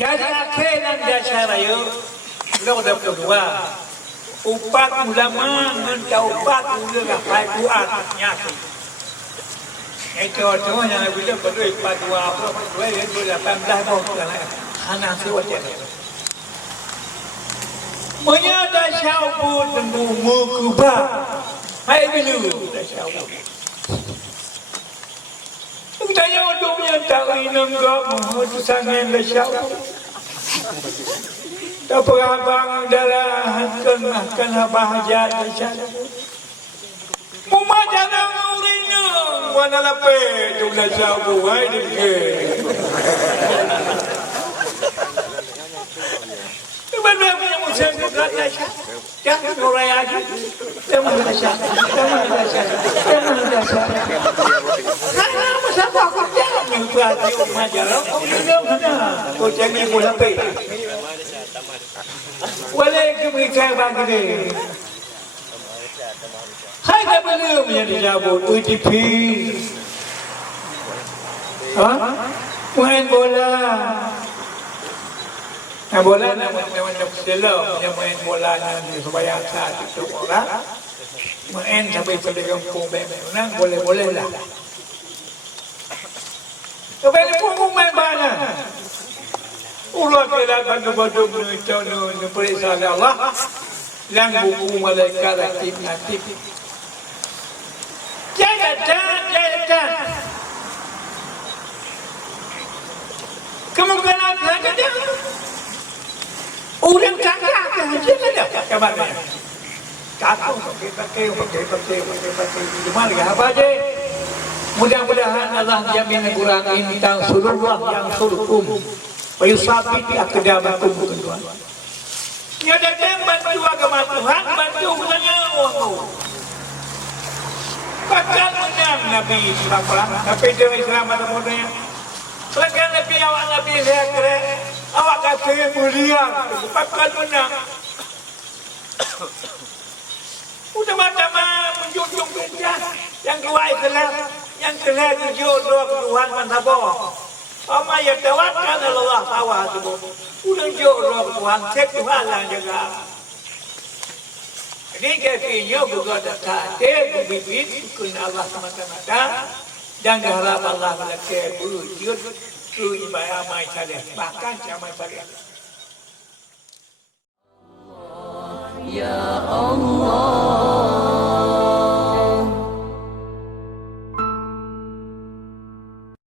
Jadi akhirnya dia cara yo, lo dah berdua. Upat ulama minta upat ulama Quran nyata. Itu artinya yang bila berdua upat dua apa berdua yang 18 tahun hana sewajib. Menyata syabut temu mukubah. Hai bilu dah syabut. Tanya untuk menyatakan enggak mau sangat lesyau. Tak perabang dalam kan bahagia lesyau. Muma jangan urina wana lape tu lesyau buai dike. Benar punya musim berat lesyau. Jangan orang lagi. Jangan lesyau. Jangan lesyau. Jangan lesyau. Siapa kerja? Berarti majalah. Oh, ini mana? Oh, jangan boleh pe. Boleh kita bagi deh. Hai dah belum menjadi jabut UTP. Main bola. Nah, bola nama selam yang main bola di Sebayang saat itu orang. Main sampai pada kampung memang boleh lah. Kembali pun main mana? Allah telah bantu menuju periksa Allah yang buku malaikat aktif. Jangan. Kemungkinan saja dia. Orang cakap jangan ada kabarnya. Cakap pakai. Cuma apa aja? Mudah-mudahan Allah jamin kurang intang surullah yang surukum wa yusabiti aqdamakum kedua. Ya datang bantu agama Tuhan, bantu ulama Allah. Bakal menang Nabi Islam, tapi dia Islam ada modalnya. Bakal Nabi awak Nabi saya kira awak kata mulia, bakal menang. Udah macam menjunjung tinggi yang kedua Islam. Yang telah dijodoh Tuhan mantabo. Ama ya tawakkal Allah tawadu. Udah jodoh Tuhan, Tuhan yang jaga. Ini kayaknya juga ada bibit kun Allah semata-mata dan harap Allah melake wujud tu ibadah mai saleh bahkan jamak saleh. Ya Allah